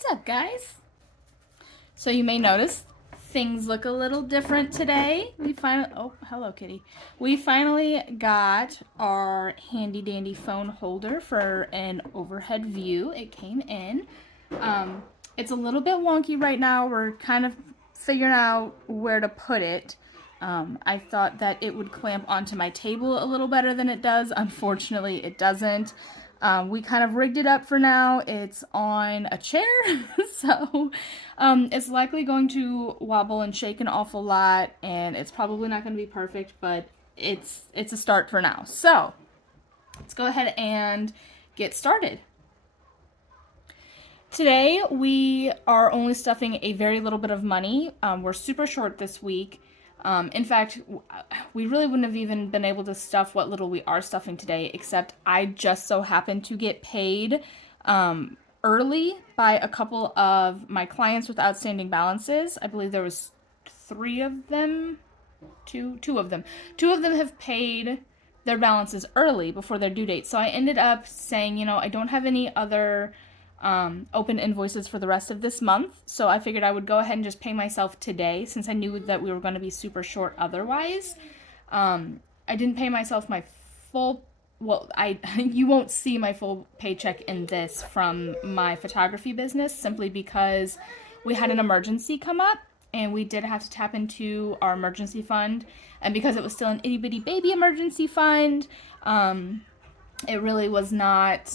What's up, guys? So you may notice things look a little different today. Oh, hello, kitty. We finally got our handy dandy phone holder for an overhead view. It came in. It's a little bit wonky right now. We're kind of figuring out where to put it. I thought that it would clamp onto my table a little better than it does. Unfortunately, it doesn't. We kind of rigged it up for now. It's on a chair, so it's likely going to wobble and shake an awful lot, and it's probably not going to be perfect, but it's a start for now. So let's go ahead and get started. Today we are only stuffing a very little bit of money. We're super short this week. In fact, we really wouldn't have even been able to stuff what little we are stuffing today, except I just so happened to get paid early by a couple of my clients with outstanding balances. I believe there was two of them. Two of them have paid their balances early before their due date. So I ended up saying, I don't have any other open invoices for the rest of this month, so I figured I would go ahead and just pay myself today since I knew that we were going to be super short otherwise. I didn't pay myself my full, you won't see my full paycheck in this from my photography business simply because we had an emergency come up and we did have to tap into our emergency fund, and because it was still an itty bitty baby emergency fund, it really was not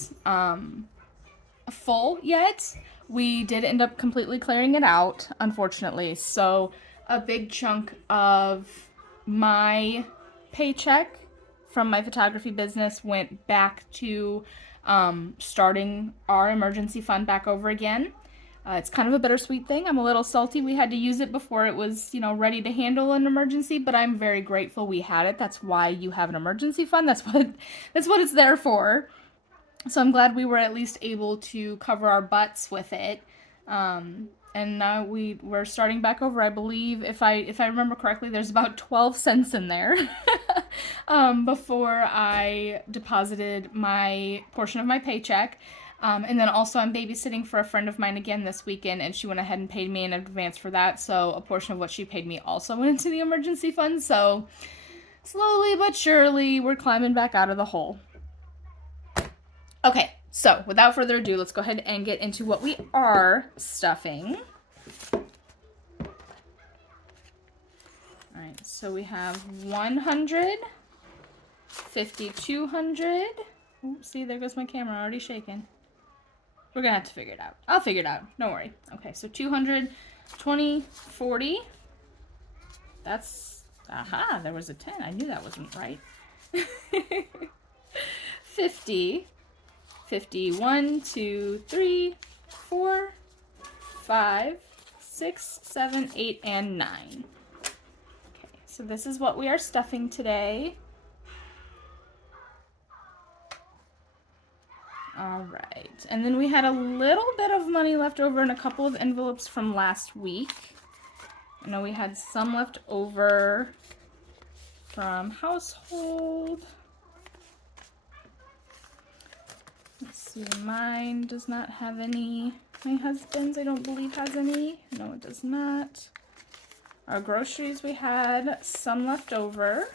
full yet. We did end up completely clearing it out, unfortunately. So a big chunk of my paycheck from my photography business went back to starting our emergency fund back over again. It's kind of a bittersweet thing. I'm a little salty we had to use it before it was, ready to handle an emergency, but I'm very grateful we had it. That's why you have an emergency fund. That's what it's there for. So I'm glad we were at least able to cover our butts with it. And now we're starting back over. I believe, if I remember correctly, there's about 12 cents in there before I deposited my portion of my paycheck. And then also I'm babysitting for a friend of mine again this weekend, and she went ahead and paid me in advance for that. So a portion of what she paid me also went into the emergency fund. So slowly but surely, we're climbing back out of the hole. Okay, so without further ado, let's go ahead and get into what we are stuffing. All right, so we have 100, 50, 200. Oops, see, there goes my camera already shaking. We're gonna have to figure it out. I'll figure it out, don't worry. Okay, so 200, 20, 40. That's, aha, there was a 10. I knew that wasn't right. 50. 1, 2, 3, 4, 5, 6, 7, 8, and 9. Okay, so this is what we are stuffing today. All right, and then we had a little bit of money left over in a couple of envelopes from last week. I know we had some left over from household. Let's see, mine does not have any. My husband's, I don't believe, has any. No, it does not. Our groceries, we had some left over.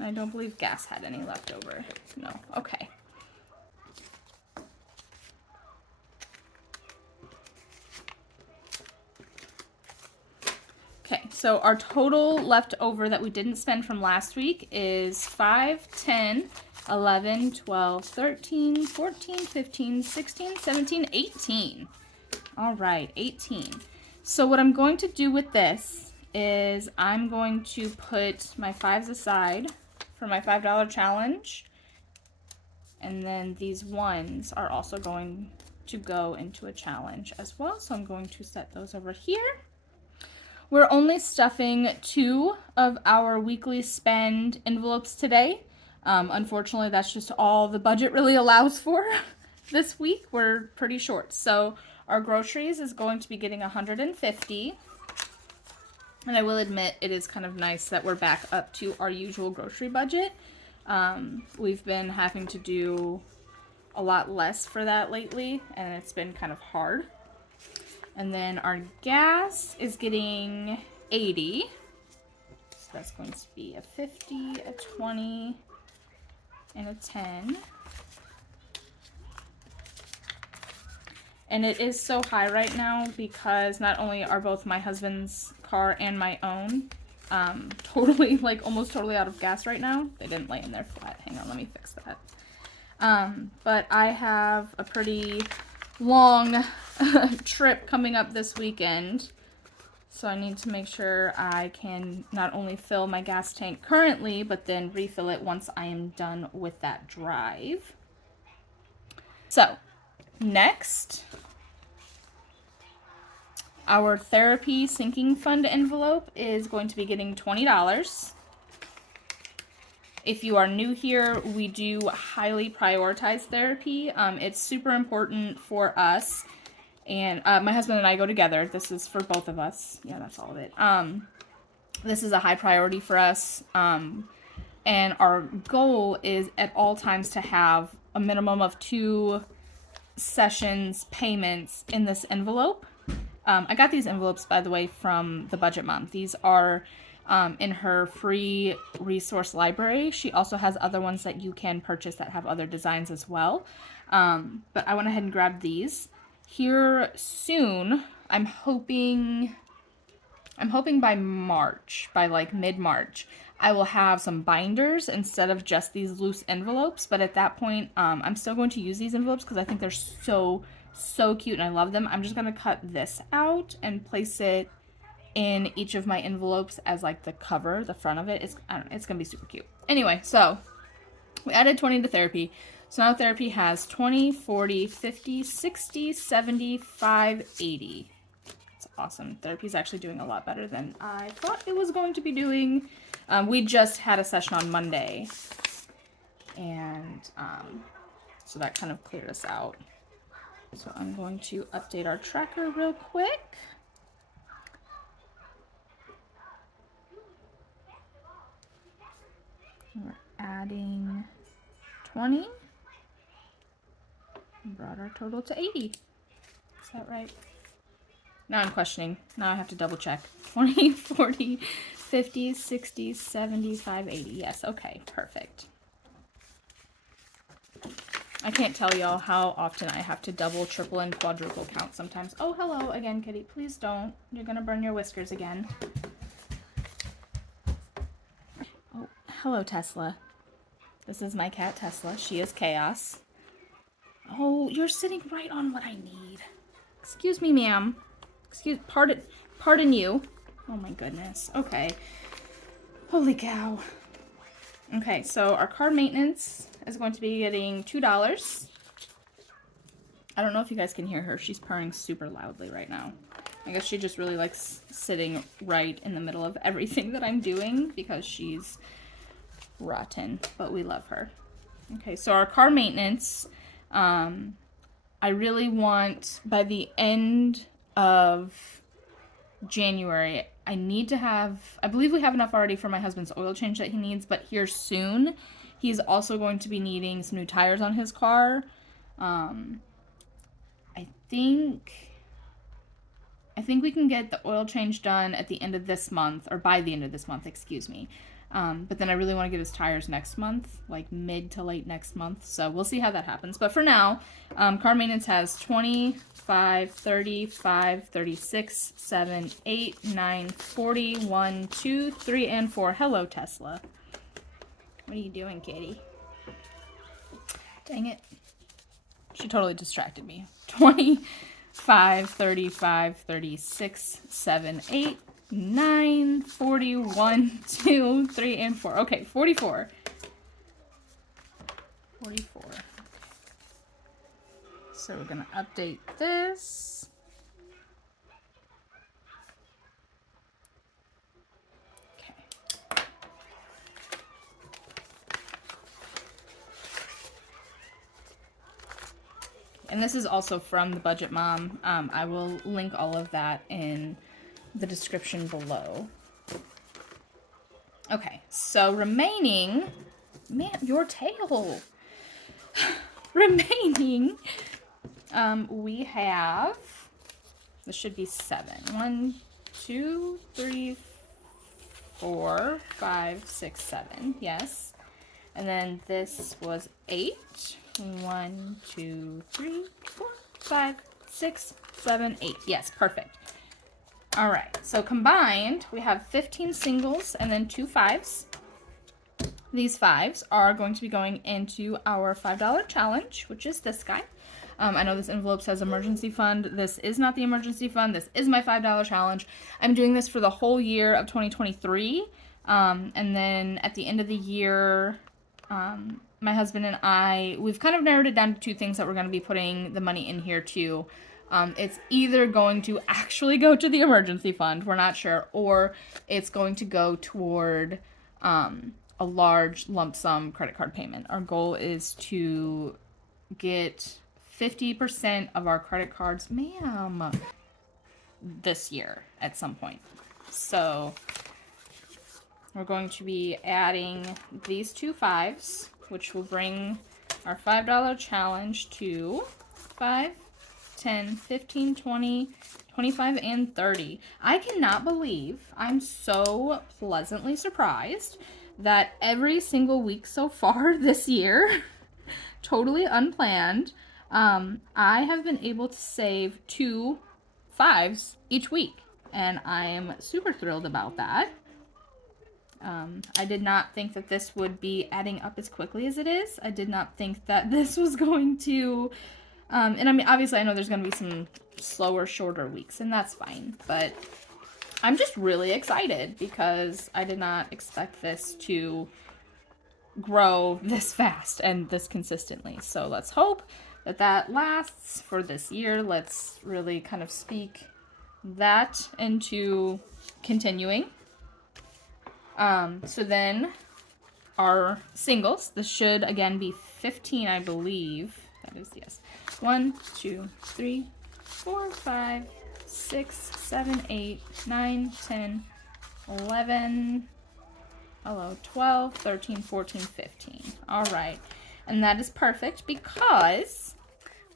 I don't believe gas had any left over. No, okay. Okay, so our total left over that we didn't spend from last week is 5, 10, 11, 12, 13, 14, 15, 16, 17, 18. All right, 18. So what I'm going to do with this is I'm going to put my 5s aside for my $5 challenge. And then these 1s are also going to go into a challenge as well. So I'm going to set those over here. We're only stuffing 2 of our weekly spend envelopes today. Unfortunately, that's just all the budget really allows for this week. We're pretty short. So our groceries is going to be getting 150. And I will admit it is kind of nice that we're back up to our usual grocery budget. We've been having to do a lot less for that lately, and it's been kind of hard. And then our gas is getting 80. So that's going to be a 50, a 20, and a 10. And it is so high right now because not only are both my husband's car and my own totally, like almost totally out of gas right now. They didn't lay in there flat. Hang on, let me fix that. But I have a pretty long trip coming up this weekend. So I need to make sure I can not only fill my gas tank currently, but then refill it once I am done with that drive. So, next, our therapy sinking fund envelope is going to be getting $20. If you are new here, we do highly prioritize therapy. It's super important for us. And my husband and I go together. This is for both of us. Yeah, that's all of it. This is a high priority for us. And our goal is at all times to have a minimum of 2 sessions payments in this envelope. I got these envelopes, by the way, from the Budget Mom. These are in her free resource library. She also has other ones that you can purchase that have other designs as well. But I went ahead and grabbed these. Here soon, I'm hoping by March, by like mid-March, I will have some binders instead of just these loose envelopes. But at that point, I'm still going to use these envelopes because I think they're so cute and I love them. I'm just going to cut this out and place it in each of my envelopes as like the cover, the front of it. It's going to be super cute. Anyway, so we added 20 to therapy. So now therapy has 20, 40, 50, 60, 75, 80. That's awesome. Therapy is actually doing a lot better than I thought it was going to be doing. We just had a session on Monday. And so that kind of cleared us out. So I'm going to update our tracker real quick. We're adding 20. Brought our total to 80. Is that right? Now I'm questioning. Now I have to double check. 20, 40, 50, 60, 75, 80. Yes, okay, perfect. I can't tell y'all how often I have to double, triple, and quadruple count sometimes. Oh, hello again, kitty. Please don't. You're gonna burn your whiskers again. Oh, hello, Tesla. This is my cat, Tesla. She is chaos. Oh, you're sitting right on what I need. Excuse me, ma'am. Pardon you. Oh my goodness. Okay. Holy cow. Okay, so our car maintenance is going to be getting $2. I don't know if you guys can hear her. She's purring super loudly right now. I guess she just really likes sitting right in the middle of everything that I'm doing because she's rotten, but we love her. Okay, so our car maintenance, I really want by the end of January, I need to have, I believe we have enough already for my husband's oil change that he needs, but here soon, he's also going to be needing some new tires on his car. I think we can get the oil change done at the end of this month, or by the end of this month, excuse me. But then I really want to get his tires next month, like mid to late next month. So we'll see how that happens. But for now, car maintenance has 25, 35, 36, 7, 8, 9, 40, 1, 2, 3, and 4. Hello, Tesla. What are you doing, kitty? Dang it. She totally distracted me. 25, 35, 36, 7, 8, 9, 40, 1, 2, 3, and 4. Okay, 44. 44. So we're going to update this. Okay. And this is also from the Budget Mom. I will link all of that in the description below. Okay, so remaining, man, your tail. remaining, we have, this should be 7. 1, 2, 3, 4, 5, 6, 7. Yes. And then this was 8. 1, 2, 3, 4, 5, 6, 7, 8. Yes, perfect. All right, so combined, we have 15 singles and then 2 5s. These 5s are going to be going into our $5 challenge, which is this guy. I know this envelope says emergency fund. This is not the emergency fund. This is my $5 challenge. I'm doing this for the whole year of 2023. And then at the end of the year, my husband and I, we've kind of narrowed it down to 2 things that we're going to be putting the money in here to. It's either going to actually go to the emergency fund, we're not sure, or it's going to go toward a large lump sum credit card payment. Our goal is to get 50% of our credit cards, ma'am, this year at some point. So we're going to be adding these 2 5s, which will bring our $5 challenge to 5, 10, 15, 20, 25, and 30. I cannot believe, I'm so pleasantly surprised that every single week so far this year, totally unplanned, I have been able to save 2 5s each week, and I'm super thrilled about that. I did not think that this would be adding up as quickly as it is. I did not think that this was going to, and I mean, obviously I know there's going to be some slower, shorter weeks, and that's fine, but I'm just really excited because I did not expect this to grow this fast and this consistently. So let's hope that that lasts for this year. Let's really kind of speak that into continuing. So then our singles, this should again be 15, I believe. That is, yes. 1, 2, 3, 4, 5, 6, 7, 8, 9, 10, 11, 12, 13, 14, 15. All right. And that is perfect because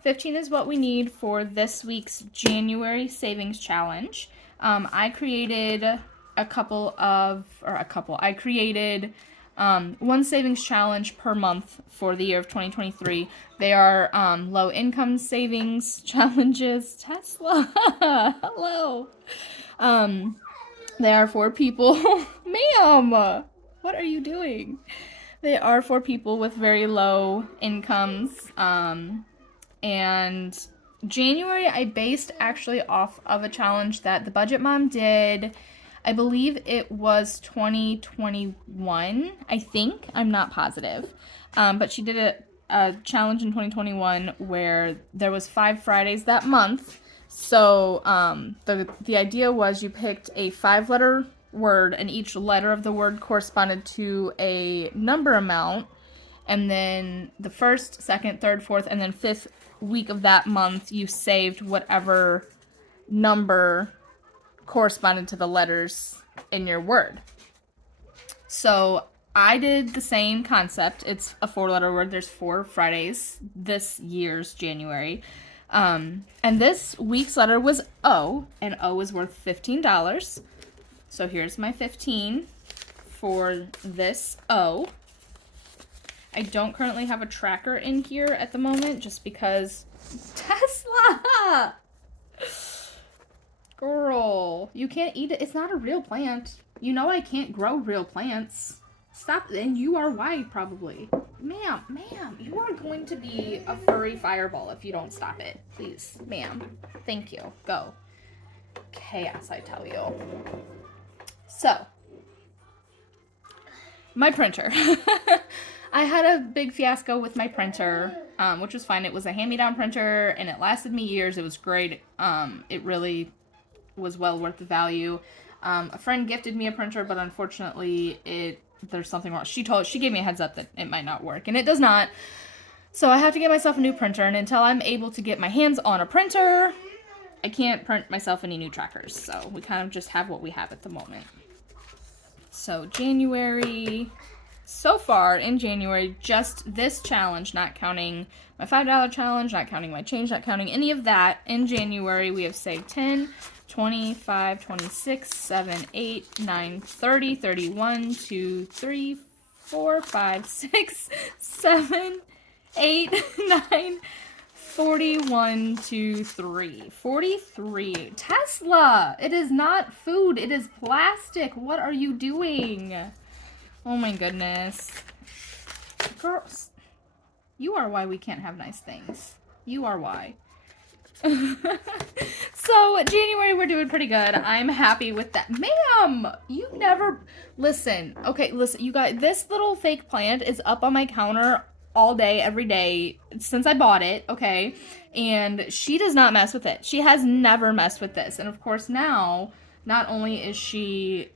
15 is what we need for this week's January savings challenge. I created I created one savings challenge per month for the year of 2023. They are low income savings challenges. Tesla, hello. They are for people, ma'am, what are you doing? They are for people with very low incomes. And January I based actually off of a challenge that the Budget Mom did. I believe it was 2021, I think. I'm not positive. But she did a challenge in 2021 where there was 5 Fridays that month. So the idea was you picked a 5-letter word, and each letter of the word corresponded to a number amount. And then the 1st, 2nd, 3rd, 4th, and then 5th week of that month, you saved whatever number corresponded to the letters in your word. So I did the same concept. It's a 4-letter word. There's 4 Fridays this year's January. And this week's letter was O, and O is worth $15. So here's my 15 for this O. I don't currently have a tracker in here at the moment just because Tesla! Girl, you can't eat it. It's not a real plant. You know I can't grow real plants. Stop. And you are white, probably. Ma'am, you are going to be a furry fireball if you don't stop it. Please, ma'am. Thank you. Go. Chaos, I tell you. So, my printer. I had a big fiasco with my printer, which was fine. It was a hand-me-down printer, and it lasted me years. It was great. It really was well worth the value. A friend gifted me a printer, but unfortunately there's something wrong. She gave me a heads up that it might not work, and it does not. So I have to get myself a new printer, and until I'm able to get my hands on a printer, I can't print myself any new trackers. So we kind of just have what we have at the moment. So January, so far in January, just this challenge, not counting my $5 challenge, not counting my change, not counting any of that. In January, we have saved 10, 25, 26, 7, 8, 9, 30, 31, 2, 3, 4, 5, 6, 7, 8, 9, 41, 2, 3. 43. Tesla! It is not food, it is plastic. What are you doing? Oh my goodness. Girls, you are why we can't have nice things. You are why. So, January, we're doing pretty good. I'm happy with that. Ma'am, you never... Listen, okay, listen, you guys, this little fake plant is up on my counter all day, every day, since I bought it, okay? And she does not mess with it. She has never messed with this. And of course now, not only is she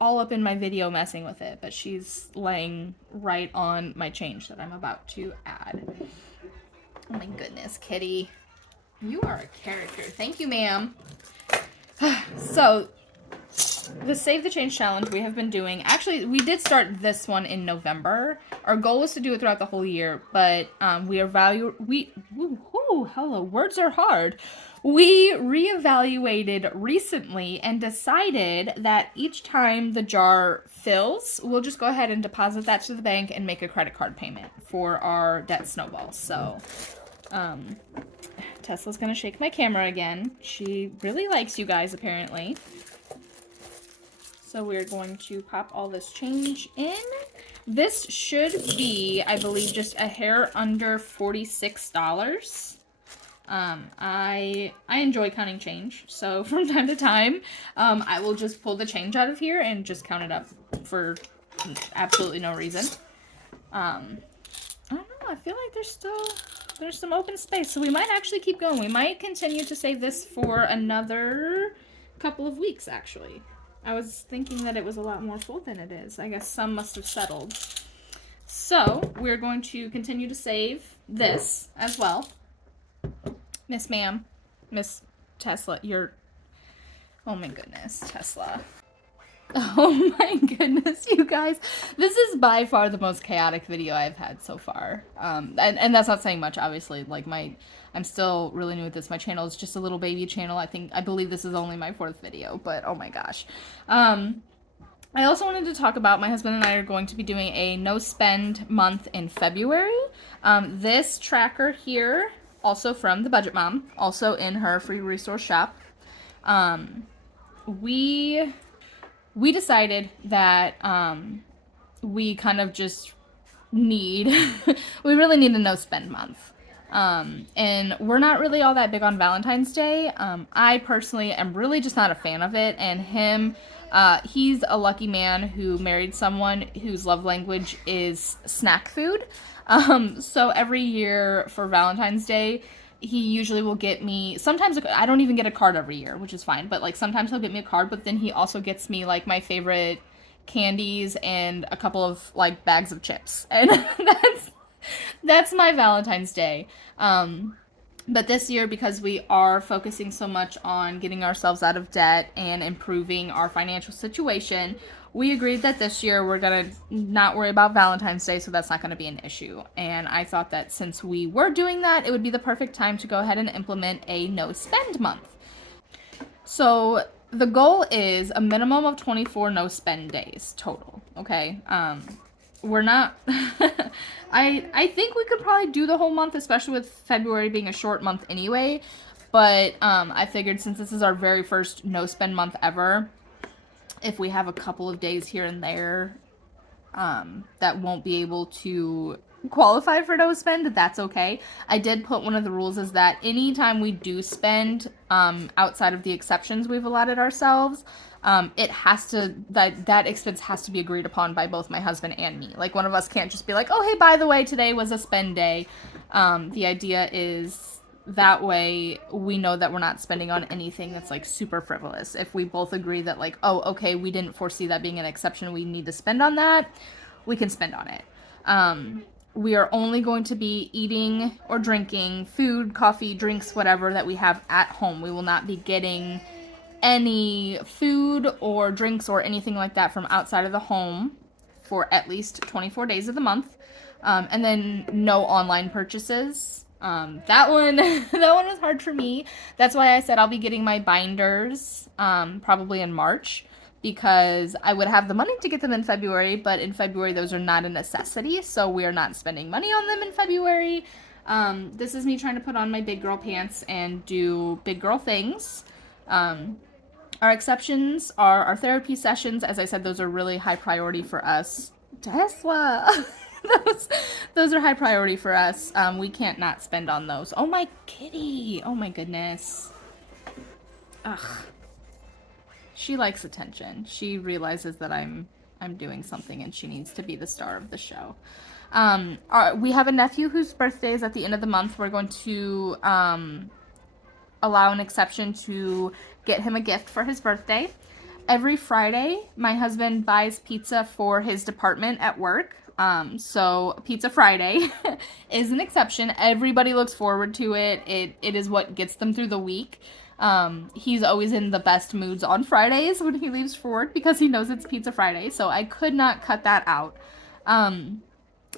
all up in my video messing with it, but she's laying right on my change that I'm about to add. Oh my goodness, kitty. You are a character. Thank you, ma'am. So, the Save the Change challenge we have been doing. Actually, we did start this one in November. Our goal was to do it throughout the whole year, but hello, words are hard. We reevaluated recently and decided that each time the jar fills, we'll just go ahead and deposit that to the bank and make a credit card payment for our debt snowballs. So, Tesla's gonna shake my camera again. She really likes you guys, apparently. So we're going to pop all this change in. This should be, I believe, just a hair under $46. I enjoy counting change, so from time to time, I will just pull the change out of here and just count it up for absolutely no reason. I don't know, I feel like there's some open space, so we might actually keep going. We might continue to save this for another couple of weeks, actually. I was thinking that it was a lot more full than it is. I guess some must have settled. So, we're going to continue to save this as well. Miss Ma'am, Miss Tesla, you're... Oh my goodness, Tesla. Oh my goodness, you guys. This is by far the most chaotic video I've had so far. And that's not saying much, obviously. Like, I'm still really new at this. My channel is just a little baby channel. I believe this is only my 4th video, but oh my gosh. I also wanted to talk about, my husband and I are going to be doing a no spend month in February. This tracker here, also from the Budget Mom, also in her free resource shop. We decided that we kind of just need, we really need a no spend month. And we're not really all that big on Valentine's Day. I personally am really just not a fan of it. And him, he's a lucky man who married someone whose love language is snack food. So every year for Valentine's Day, he usually will get me, sometimes I don't even get a card every year, which is fine, but like sometimes he'll get me a card, but then he also gets me like my favorite candies and a couple of like bags of chips. And that's my Valentine's Day. But this year, because we are focusing so much on getting ourselves out of debt and improving our financial situation, we agreed that this year we're going to not worry about Valentine's Day, so that's not going to be an issue. And I thought that since we were doing that, it would be the perfect time to go ahead and implement a no-spend month. So the goal is a minimum of 24 no-spend days total, okay? We're not... I think we could probably do the whole month, especially with February being a short month anyway. But I figured since this is our very first no-spend month ever, if we have a couple of days here and there that won't be able to qualify for no spend, that's okay. I did put one of the rules is that anytime we do spend outside of the exceptions we've allotted ourselves, it has to, that expense has to be agreed upon by both my husband and me. Like, one of us can't just be like, oh, hey, by the way, today was a spend day. The idea is that way we know that we're not spending on anything that's like super frivolous. If we both agree that like, oh, okay, we didn't foresee that being an exception, we need to spend on that, we can spend on it. We are only going to be eating or drinking food, coffee, drinks, whatever that we have at home. We will not be getting any food or drinks or anything like that from outside of the home for at least 24 days of the month. And then no online purchases. That one, that one was hard for me. That's why I said I'll be getting my binders probably in March, because I would have the money to get them in February, but in February those are not a necessity, so we are not spending money on them in February. This is me trying to put on my big girl pants and do big girl things. Our exceptions are our therapy sessions. As I said, those are really high priority for us. Tesla! those, those are high priority for us. We can't not spend on those. Oh, my kitty! Oh, my goodness. Ugh. She likes attention. She realizes that I'm doing something and she needs to be the star of the show. We have a nephew whose birthday is at the end of the month. We're going to allow an exception to get him a gift for his birthday. Every Friday, my husband buys pizza for his department at work. So Pizza Friday is an exception. Everybody looks forward to it. It is what gets them through the week. He's always in the best moods on Fridays when he leaves for work because he knows it's Pizza Friday. So I could not cut that out.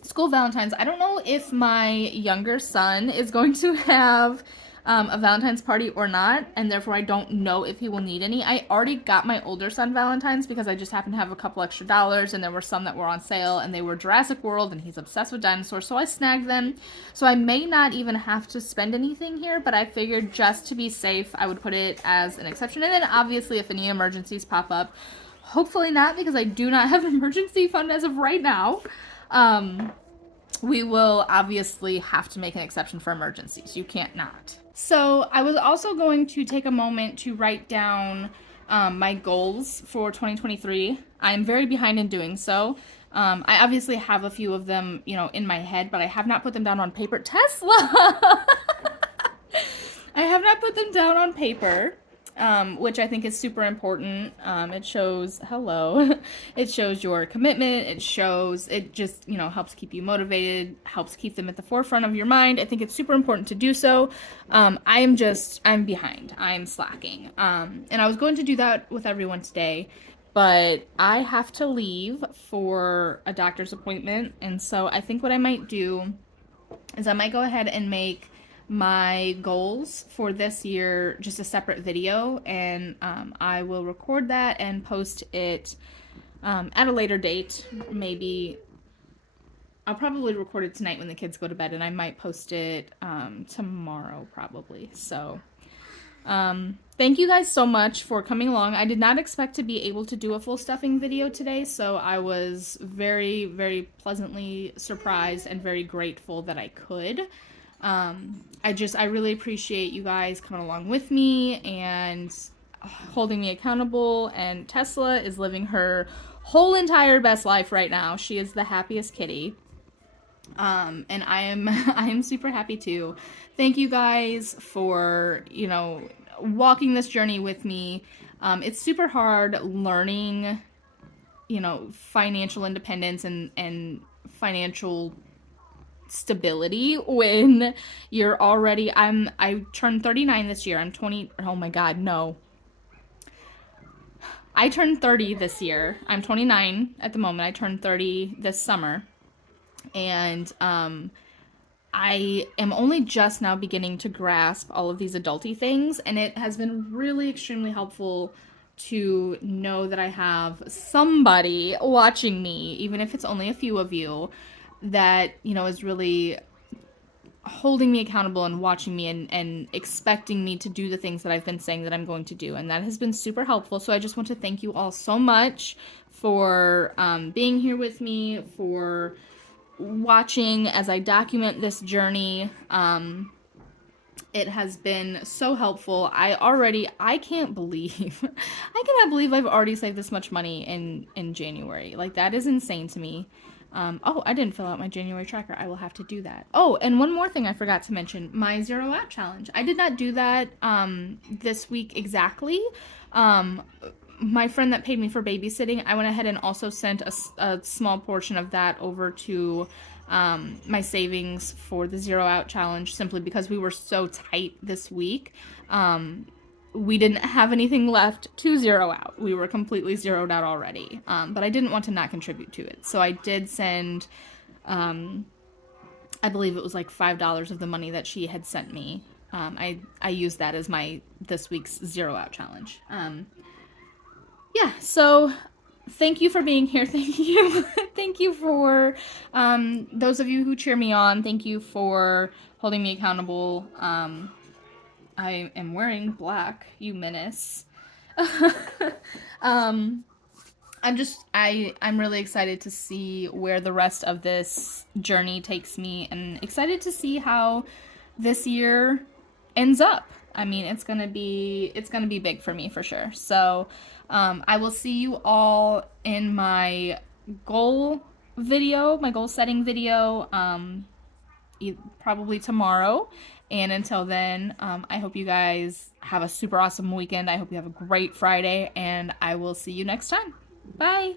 School Valentine's. I don't know if my younger son is going to have a Valentine's party or not, and therefore I don't know if he will need any. I already got my older son Valentine's because I just happened to have a couple extra dollars, and there were some that were on sale, and they were Jurassic World, and he's obsessed with dinosaurs, so I snagged them. So I may not even have to spend anything here, but I figured just to be safe, I would put it as an exception. And then obviously if any emergencies pop up, hopefully not, because I do not have an emergency fund as of right now. We will obviously have to make an exception for emergencies. You can't not. So I was also going to take a moment to write down my goals for 2023. I'm very behind in doing so. I obviously have a few of them, in my head, but I have not put them down on paper. Tesla! I have not put them down on paper. Which I think is super important. It shows, it shows your commitment. It just, helps keep you motivated, helps keep them at the forefront of your mind. I think it's super important to do so. I'm behind. I'm slacking. And I was going to do that with everyone today, but I have to leave for a doctor's appointment. And so I think what I might do is I might go ahead and make my goals for this year just a separate video, and I will record that and post it at a later date. Maybe I'll probably record it tonight when the kids go to bed, and I might post it tomorrow probably. So thank you guys so much for coming along. I did not expect to be able to do a full stuffing video today, so I was very, very pleasantly surprised and very grateful that I could. I really appreciate you guys coming along with me and holding me accountable, and Tesla is living her whole entire best life right now. She is the happiest kitty. And I am super happy too. Thank you guys for, walking this journey with me. It's super hard learning, financial independence and financial stability when you're already I turned 39 this year. I'm 20. Oh my god, no. I turned 30 this year. I'm 29 at the moment. I turned 30 this summer. And I am only just now beginning to grasp all of these adulty things, and it has been really extremely helpful to know that I have somebody watching me, even if it's only a few of you, that, is really holding me accountable and watching me and expecting me to do the things that I've been saying that I'm going to do. And that has been super helpful. So I just want to thank you all so much for being here with me, for watching as I document this journey. It has been so helpful. I cannot believe I've already saved this much money in January. Like, that is insane to me. I didn't fill out my January tracker. I will have to do that. Oh, and one more thing I forgot to mention, my 0 out challenge. I did not do that this week exactly. My friend that paid me for babysitting, I went ahead and also sent a small portion of that over to my savings for the 0 out challenge, simply because we were so tight this week. We didn't have anything left to 0 out. We were completely zeroed out already. But I didn't want to not contribute to it. So I did send I believe it was like $5 of the money that she had sent me. I used that as my this week's zero out challenge. Yeah, so thank you for being here. Thank you. Thank you for those of you who cheer me on. Thank you for holding me accountable. I am wearing black, you menace. um, I'm really excited to see where the rest of this journey takes me, and excited to see how this year ends up. I mean, it's gonna be big for me for sure. So, I will see you all in my goal my goal setting video, probably tomorrow. And until then, I hope you guys have a super awesome weekend. I hope you have a great Friday, and I will see you next time. Bye.